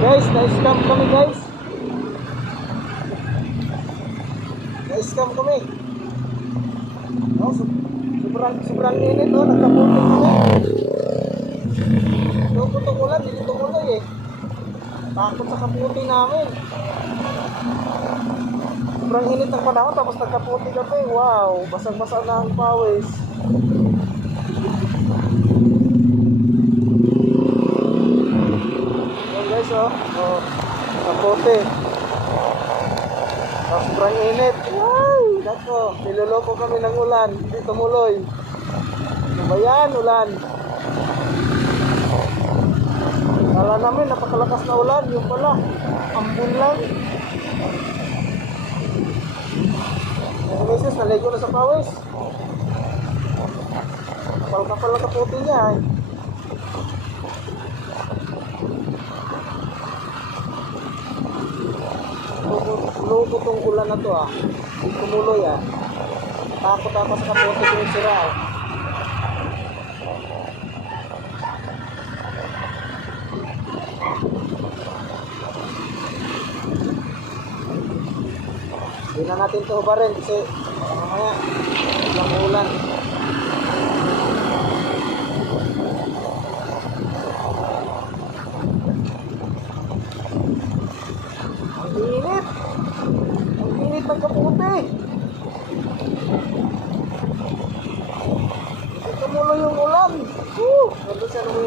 Guys, na-scam kami guys. Na-scam kami. Oh, sobrang init oh, nagkaputin kami. Doon ko ulan, hindi tumuloy eh. Takot sa kaputi namin. Sobrang init ng panahon tapos nagkaputi kami. Wow, basag-basa na ang pawis. Yan guys oh, kaputi. Sobrang init. Wow, nako, niloloko kami ng ulan, hindi tumuloy. Ano ba yan, ulan? Kala namin napakalakas na ulan, yung pala ambon lang. Yung beses naligo na sa pawis. Kapal-kapal na kaputi niya eh. Loko tong ulan na to ah. Tumuloy ah. Takot ako sa kaputi ko yung sira eh. Hindi na natin ito hubarin kasi mamaya ilang ulan. Ang init! Ang init ng kaputi! Hindi tumuloy yung ulan! Ganda siya naman